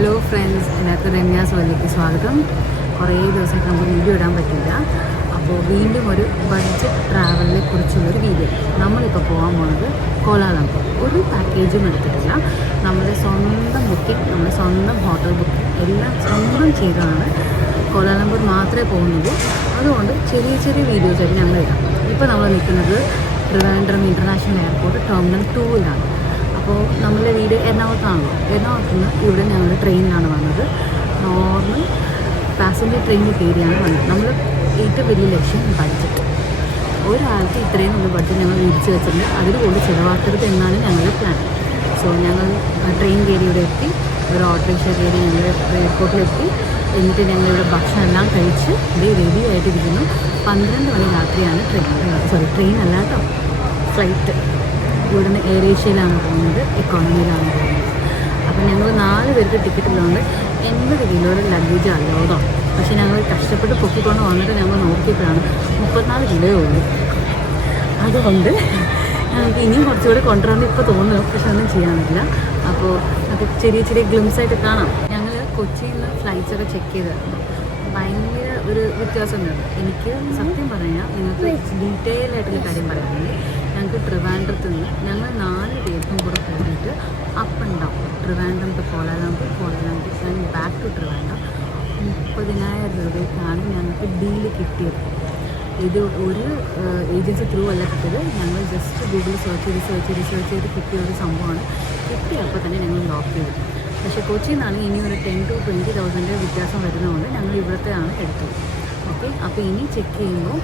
Hello friends ഇതിനകത്ത് രമ്യാസ് വലിയ സ്വാഗതം. കുറേ ദിവസമായിട്ട് നമുക്ക് വീഡിയോ ഇടാൻ പറ്റില്ല അപ്പോൾ വീണ്ടും ഒരു ബഡ്ജറ്റ് ട്രാവലിനെ കുറിച്ചുള്ളൊരു വീഡിയോ നമ്മളിപ്പോൾ പോകാൻ പോകുന്നത് കോലാലംപൂർ ഒരു പാക്കേജും എടുത്തിട്ടില്ല. നമ്മുടെ സ്വന്തം ബുക്കിംഗ് നമ്മുടെ സ്വന്തം ഹോട്ടൽ ബുക്കിംഗ് എല്ലാം സ്വന്തം ചെയ്താണ് കോലാലംപൂർ മാത്രമേ പോകുന്നുള്ളൂ. അതുകൊണ്ട് ചെറിയ ചെറിയ വീഡിയോസ് ആയിട്ട് ഞങ്ങൾ ഇടാം. ഇപ്പോൾ നമ്മൾ നിൽക്കുന്നത് ട്രിവാൻഡ്രം ഇന്റർനാഷണൽ എയർപോർട്ട് ടെർമിനൽ ടൂവിലാണ് അപ്പോൾ നമ്മുടെ വീട് എറണാകുളത്താണല്ലോ. എറണാകുളത്ത് നിന്ന് ഇവിടെ ഞങ്ങൾ ട്രെയിനിലാണ് വന്നത്. നോർമൽ പാസഞ്ചർ ട്രെയിനിൽ കയറിയാണ് വന്നത്. നമ്മൾ ഏറ്റവും വലിയ ലക്ഷ്യം ബഡ്ജറ്റ് ഒരാൾക്ക് ഇത്രയും നല്ല ബഡ്ജറ്റ് ഞങ്ങൾ വിരിച്ച് വെച്ചിട്ടുണ്ട്. അതിൽ കൊണ്ട് ചിലവാക്കരുത് എന്നാണ് ഞങ്ങളുടെ പ്ലാൻ സോ ഞങ്ങൾ ട്രെയിൻ കയറി ഇവിടെ എത്തി ഒരു ഓട്ടോറിക്ഷ കയറി ഞങ്ങൾ എയർപോർട്ടിലെത്തി എന്നിട്ട് ഞങ്ങൾ ഇവിടെ ഭക്ഷണം എല്ലാം കഴിച്ച് ഇവിടെ റെഡി ആയിട്ടിരിക്കുന്നു. പന്ത്രണ്ട് മണി രാത്രിയാണ് ട്രെയിൻ സോറി ട്രെയിൻ അല്ല കേട്ടോ. ഫ്ലൈറ്റ് ഇവിടുന്ന് എയർ ഏഷ്യയിലാണ് പോകുന്നത് എക്കോണമിയിലാണ് പോകുന്നത്. അപ്പം ഞങ്ങൾ നാല് പേർക്ക് ടിക്കറ്റ് ഉള്ളതുകൊണ്ട് എൺപത് കിലോയുടെ ലഗേജ് അല്ലോതോ പക്ഷേ ഞങ്ങൾ കഷ്ടപ്പെട്ട് പൊക്കിക്കൊണ്ട് വന്നിട്ട് ഞങ്ങൾ നോക്കിയപ്പോഴാണ് മുപ്പത്തിനാല് കിലോയേ ഉള്ളൂ. അതുകൊണ്ട് ഞങ്ങൾക്ക് ഇനിയും കുറച്ചുകൂടി കൊണ്ടുവരണം ഇപ്പോൾ തോന്നുന്നു. പക്ഷെ ഒന്നും ചെയ്യാൻ പറ്റില്ല അപ്പോൾ അത് ചെറിയ ചെറിയ ഗ്ലിംസ് ആയിട്ട് കാണാം. ഞങ്ങൾ കൊച്ചിയിൽ നിന്ന് ഫ്ലൈറ്റ്സ് ഒക്കെ ചെക്ക് ചെയ്തായിരുന്നു ഭയങ്കര ഒരു വ്യത്യാസമുണ്ട്. എനിക്ക് സത്യം പറഞ്ഞാൽ നിങ്ങൾക്ക് ഡീറ്റെയിൽ ആയിട്ടുള്ള കാര്യം പറയുകയാണെങ്കിൽ ഞങ്ങൾക്ക് ട്രിവാൻഡ്രത്ത് നിന്ന് ഞങ്ങൾ നാല് പേർക്കും കൂടെ പോയിട്ട് up down Trivandrum to Kuala Lumpur Kuala Lumpur and back to Trivandrum. മുപ്പതിനായിരം രൂപയ്ക്കാണ് ഞങ്ങൾക്ക് ഡീൽ കിട്ടിയത്. ഇത് ഒരു ഏജൻസി ത്രൂ അല്ല കിട്ടിയത്. ഞങ്ങൾ ജസ്റ്റ് ഗൂഗിൾ സെർച്ച് ചെയ്ത് സെർച്ച് ചെയ്ത് സെർച്ച് ചെയ്ത് കിട്ടിയ ഒരു സംഭവമാണ്. കിട്ടിയപ്പോൾ തന്നെ ഞങ്ങൾ ലോക്ക് ചെയ്തു. പക്ഷേ കൊച്ചിയിൽ നിന്നാണ് ഇനി ഒരു ടെൻ ടു ട്വന്റി തൗസൻഡ് വ്യത്യാസം വരുന്നതുകൊണ്ട് ഞങ്ങൾ ഇവിടുത്തെയാണ് എടുത്തത്. ഓക്കെ. അപ്പോൾ ഇനി ചെക്ക് ചെയ്യുമ്പോൾ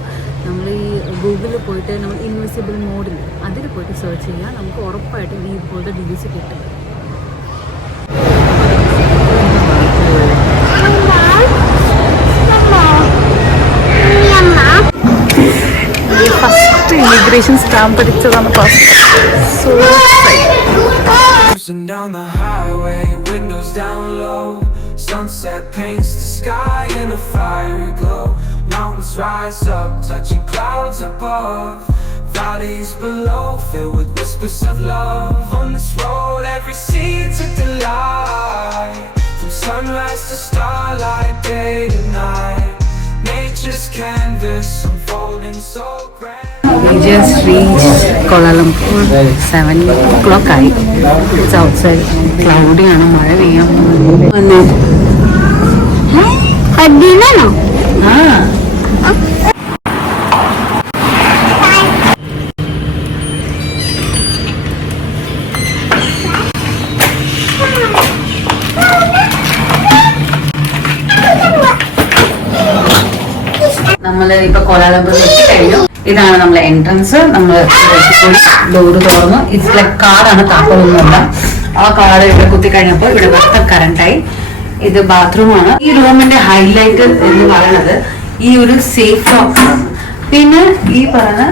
നമ്മൾ ഈ ഗൂഗിളിൽ പോയിട്ട് നമ്മൾ ഇൻവിസിബിൾ മോഡിൽ അതിൽ പോയിട്ട് സെർച്ച് ചെയ്യുക. നമുക്ക് ഉറപ്പായിട്ടും ഈ ഇതുപോലത്തെ ഡീൽസ് കിട്ടും. First immigration stamp അടിച്ചതാണ് so down down the highway, windows down low. Sunset paints the sky in a fiery glow. Mountains rise up, touching clouds above. Valleys below, filled with whispers of love. On this road, every seed's a delight. From sunrise to starlight, day to night. We just reached Kuala Lumpur. Seven o'clock ആയി it's outside ക്ലൗഡിയാണ് മഴ പെയ്യാൻ അതിനാണോ ആ. ഇപ്പൊ കോലാലംപൂർ കഴിഞ്ഞു. ഇതാണ് നമ്മളെ എൻട്രൻസ് നമ്മൾ ഡോറ് തുറന്നു. ഇതിലെ ലൈക്ക് കാറാണ് താപ്പൊന്നുമില്ല ആ കാർ ഇവിടെ കുത്തി കഴിഞ്ഞപ്പോൾ ഇവിടെ മൊത്തം കറണ്ടായി ഇത് ബാത്റൂമാണ് ഈ റൂമിന്റെ ഹൈലൈറ്റ് എന്ന് പറയുന്നത് ഈ ഒരു സേഫ് ബോക്സ് പിന്നെ ഈ പറഞ്ഞ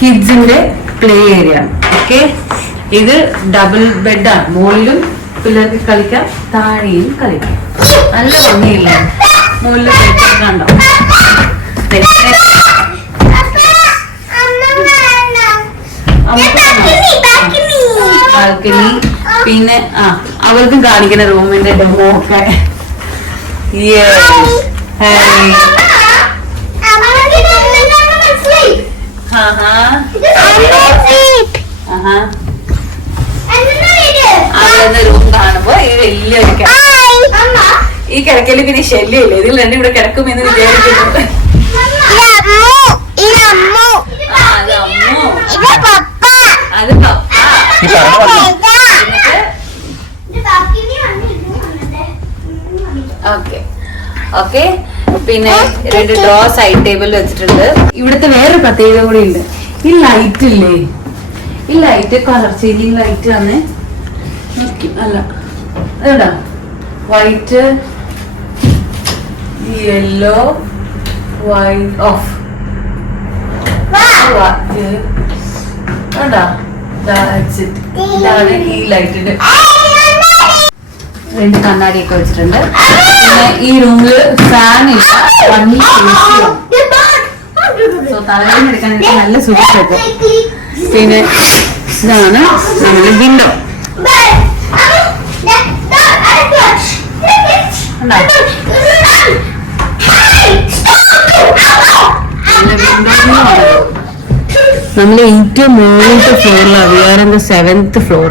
കിഡ്സിന്റെ പ്ലേ ഏരിയ ഓക്കെ ഇത് ഡബിൾ ബെഡാണ് മുകളിലും പിള്ളേർക്ക് കളിക്കാം താഴെയും കളിക്കാം. നല്ല ഭംഗിയില്ല മുകളിൽ ബെഡ് കണ്ടോ? പിന്നെ ആ അവർക്കും കാണിക്കുന്ന റൂമിന്റെ ഡെമോ ഒക്കെ. അവിടുന്ന് റൂം കാണുമ്പോ ഈ വലിയൊരു ഈ കിടക്കൽ പിന്നെ ശല്യമില്ല. ഇതിൽ രണ്ടും ഇവിടെ കിടക്കുമെന്ന് വിചാരിക്കുന്നു. ആ, അത് അമ്മു. അത് പപ്പ എന്നിട്ട് ഓക്കെ ഓക്കെ പിന്നെ രണ്ട് ഡ്രോ സൈഡ് ടേബിൾ വെച്ചിട്ടുണ്ട്. ഇവിടുത്തെ വേറൊരു പ്രത്യേകത കൂടി ഉണ്ട്. ഈ ലൈറ്റ് ഇല്ലേ? ഈ ലൈറ്റ് കളർ ചേഞ്ചിങ് ലൈറ്റ് ആണ്. അല്ല. അതുണ്ടോ വൈറ്റ് യെല്ലോ വൈറ്റ് ഓഫ്. ഇതാണ് ഈ ലൈറ്റിന്റെ രണ്ട് കണ്ണാടിയൊക്കെ വെച്ചിട്ടുണ്ട്. പിന്നെ ഈ ഫാൻ ഇല്ല. പണി സോ തലവേദന എനിക്ക് നല്ല സുഖം പിന്നെ ഇതാണ് നമ്മുടെ വിൻഡോ. നമ്മൾ ഏറ്റവും മുകളിലത്തെ ഇൻ ദ സെവൻത് ഫ്ലോർ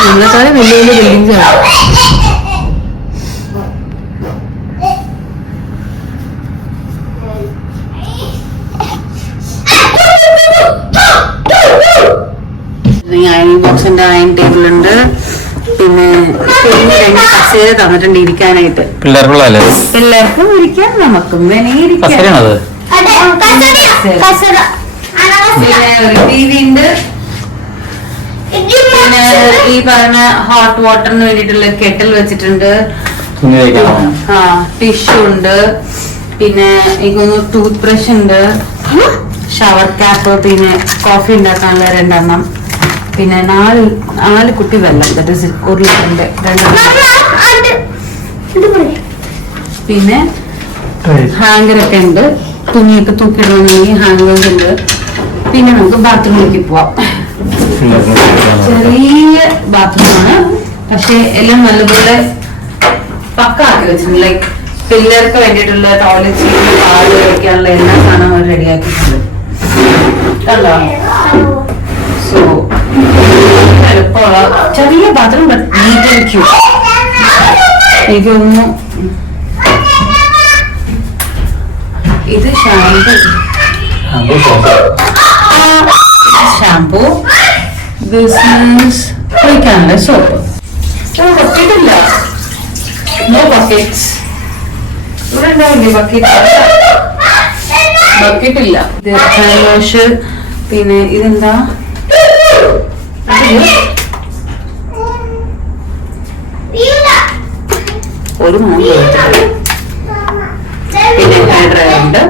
നമ്മളെക്കാളും വലിയ വലിയ ബിൽഡിങ്സ് ആണ്. അയണിംഗ് ബോക്സിന്റെ അയൺ ടേബിൾ ഉണ്ട്. പിന്നെ രണ്ട് കസേര തന്നിട്ടുണ്ട് ഇരിക്കാനായിട്ട്. പിള്ളേർക്കുള്ളതല്ലേ പിള്ളേർക്കും ഇരിക്കാം നമുക്കും വേണമെങ്കിൽ ഇരിക്കാം. പിന്നെ ഒരു ടി വി ഉണ്ട്. പിന്നെ ഈ പറഞ്ഞ ഹോട്ട് വാട്ടറിന് വേണ്ടിയിട്ടുള്ള കെട്ടിൽ വെച്ചിട്ടുണ്ട്. ആ ടിഷ്യൂ ഉണ്ട്. പിന്നെ എനിക്കൊന്ന് ടൂത്ത് ബ്രഷ് ഉണ്ട്. ഷവർ ക്യാപ്പ് പിന്നെ കോഫി ഉണ്ടാക്കാനുള്ള രണ്ടെണ്ണം. പിന്നെ നാല് നാല് കുട്ടി വെള്ളം ദാറ്റ് ഇസ് ഒരു ലിറ്ററിന്റെ രണ്ടെണ്ണം. പിന്നെ ഹാങ്കർ ഒക്കെ ഉണ്ട്. തുണിയൊക്കെ തൂക്കിയിടണമെങ്കിൽ ഹാങ്കേഴ്സ് ഉണ്ട് പിന്നെ നമുക്ക് ബാത്റൂമിലേക്ക് പോവാം. ചെറിയ ബാത്റൂമാണ്. പക്ഷെ എല്ലാം നല്ലപോലെ പക്ക ആക്കി വെച്ചിട്ടുണ്ട്. ലൈക്ക് പിള്ളേർക്ക് വേണ്ടിയിട്ടുള്ള ടോയ്ലറ്റ് സീറ്റ് പാൽ കഴിക്കാനുള്ള എല്ലാ സാധനവും അവർ റെഡിയാക്കിയിട്ടുണ്ട്. കണ്ടോ? സോ എളുപ്പമുള്ള ചെറിയ ബാത്റൂം നീറ്റ് ആൻഡ് ക്യൂ എനിക്ക് ഇത് ഷാമ്പു ഷാമ്പു ബിസിനസ് കുളിക്കാനുള്ള സോപ്പ് ബക്കറ്റില്ല നോ ബക്കറ്റ്സ് ഇവിടെ ഉണ്ടാവില്ലേ ബക്കറ്റ് ബക്കറ്റ് ഇല്ല ഹാൻഡ് വാഷ് പിന്നെ ഇതെന്താ? ഒരു മൂന്ന് പിന്നെ ഹെയർ ഡ്രയർ ഉണ്ട്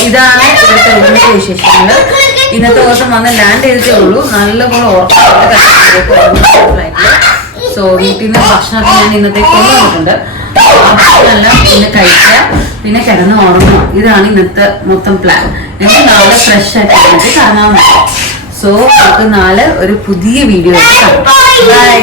ഇതാണ് ഇവിടുത്തെ ഇന്നത്തെ വിശേഷങ്ങൾ ഇന്നത്തെ ദിവസം വന്ന് ലാൻഡ് ചെയ്തേ ഉള്ളൂ. നല്ലപോലെ സോ വീട്ടിൽ നിന്ന് ഭക്ഷണമൊക്കെ ഞാൻ ഇന്നത്തെ കൊണ്ടുവന്നിട്ടുണ്ട്. ആ ഭക്ഷണമെല്ലാം പിന്നെ കഴിക്കുക. പിന്നെ കിടന്ന് ഉറങ്ങുക ഇതാണ് ഇന്നത്തെ മൊത്തം പ്ലാൻ എനിക്ക് നാളെ ഫ്രഷ് ആയിട്ട് കാണാൻ കാണാൻ സോ നമുക്ക് നാളെ ഒരു പുതിയ വീഡിയോ ബൈ